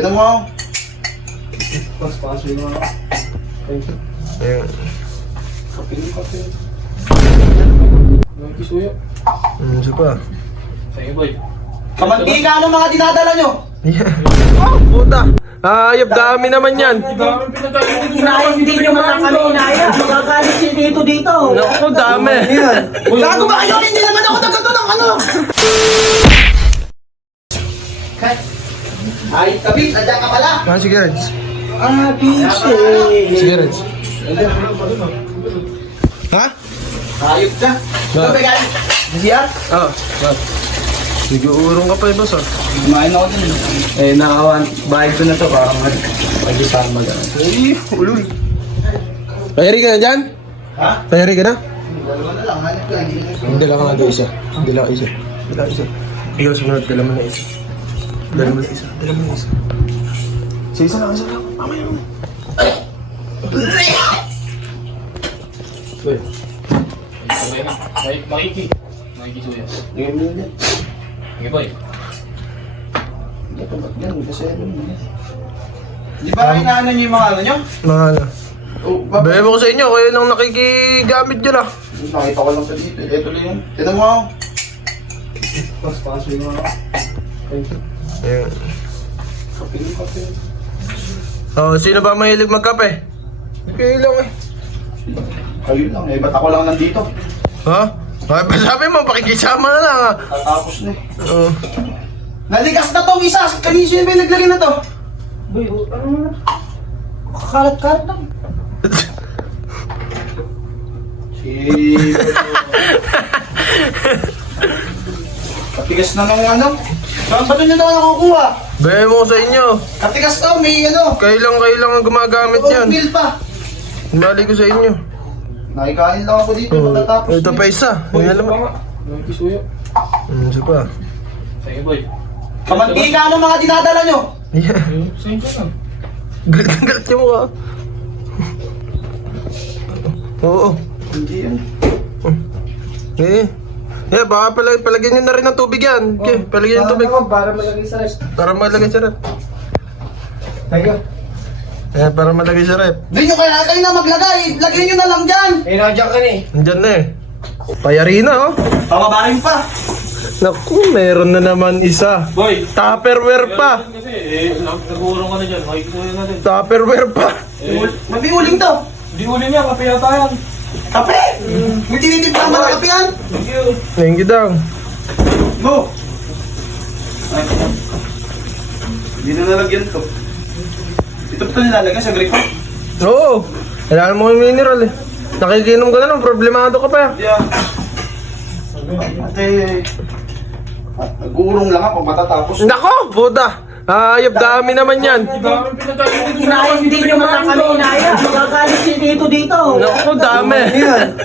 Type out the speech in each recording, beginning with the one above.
Tignan mo. Pas-paso yung mga. Ayan. Kapil. Yung kisuyo. Isa pa. Sa'yo, boy. Kamantika, ano mga dinadala nyo? Oh, puta. Ayop, dami naman yan. Dami pinagkain dito Inaya, hindi nyo man kami inaya. Magkakalit siya dito. Naku, dami. Gago ba kayo? Hindi naman ako nagkato ng ano. Ay, kabit, nandiyan ka pala. Sige, Reds. Busy. Sige, Reds. Ha? Ayop ka. Ito, Began. Siya? Ah, sigurong ka pa eh, boss ah. Kumain ako din. Eh, nakawan. Bayad ko na to. Parang mag-isang mag-ano. Ay, uloy. Tayari ka na dyan? Ha? Tayari ka na? Dalawa na lang. Hanip ko lang. Hindi lang nga isa. Hindi lang isa. Ikaw sumunod, dala mo na isa. Dala mo na isa. Sige, isa lang. Mamaya mo. Boy. Okay na. Makikisuyo. Ngayon mo yun. Sige, boy. Di ba inaano nyo yung mga ano nyo? Mga ano? Oh, Bebe ko sa inyo, kayo nang nakikigamit dyan ah. Nakita ko lang sa dito. Ito lang yun. Tignan mo ako. Pas-paso yung mga. Ayan. Kapil. Oh, sino ba mahilig magkape? Kayo lang eh. Kayo lang. Eh, ba't ako lang nandito? Ha? Ay, sabi mo, pakikisama na lang ah. Tatapos na eh. Oo. Naligas na tong isa. Kanino yun ba yung naglagay na to? Boy, ano na? Kalat-kalat lang. Si... Katigas na ng ano? Saan ba doon nyo na nakukuha? Bebe mo ko sa inyo. Katigas to, may ano. Kayo lang ang gumagamit yan. Oatmeal pa. Bali ko sa inyo. Nakikain lang ako dito Oh, pagkatapos. ito pa isa. Boy, Yung isa alam pa mo. nga. Yung kisuyo. Isa pa. Sa'yo, boy. Kamantika, ano mga dinadala nyo? Yeah. Sa'yo ka lang. Galit yung mukha. Oo. Hindi yan. Eh. Yeah, baka palagyan nyo na rin ng tubig yan. Okay, palagyan yung tubig. Para malagay sa rest. Para malagay sa rep. Tayo. Eh, para malagay sa rep. Hindi nyo kaya kayo na maglagay. Lagay nyo na lang dyan. Eh, nandiyan ka na eh. Nandyan na eh. Payarina oh. Pababahin pa. Naku, meron na naman isa. Boy. Tupperware pa. Kasi, nag-uurong ka na dyan. Makikisuyo natin. Tupperware pa. Mabiuling to. Hindi ulit niya. Kape yata yan. Kape! May tinitipla ba na kape yan? Thank you. Thank you daw. Mo! Hindi na nalagyan to. Ito pa nilalagyan sa gripo? Oo. Kailangan mo yung mineral eh. Nakikinom ka na lang, problemado ka pa. Yeah. Ate... Nag-uurong lang ako matatapos. Nako, puta. Ayop, dami naman yan. Dami pinagkain dito Inaya, hindi nyo man kami inaya. Magkakalit siya dito. Naku, dami.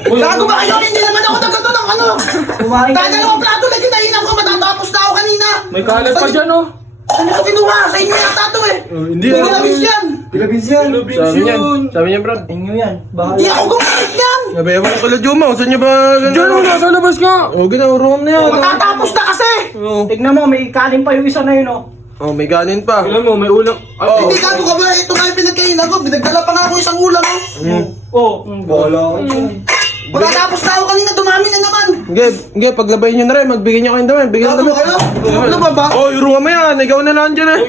Gago ba kayo? Hindi naman ako nagkato ng ano! Kumain Dahil dalawang plato na kinahinan ko, matatapos na ako kanina! May kalat pa dyan, oh. Ano ito kinuha? Sa inyo yata ito eh! Hindi Hindi labis yan! Pilabis yan. Sabi niyan. Sabi niyan, Brad. Inyo yan. Bahala. Hindi ako gumamit yan! Sabi, ewan ko kala Juma. Saan niyo ba gano'n? Diyan, oh. Nasa labas nga. O, ginauruan na yan. Matatapos na kasi! Oo. Tignan mo, may kanin pa yung isa na yun, oh. Oh, may ganin pa. Alam mo, may ulam. Oo. Hindi gago ka ba? Ito nga yung pinagkainan ko. Binagdala pa nga ako isang ulam oh. Bahala. Pagkatapos na ako kanina, dumami na naman! Sige, paglabay niyo na rin. Magbigay niyo kayong damit. Bigyan Gago ng ba damit. kayo? Ano ba ba? Oh, iruwa mo yan. Ikaw na lang dyan eh.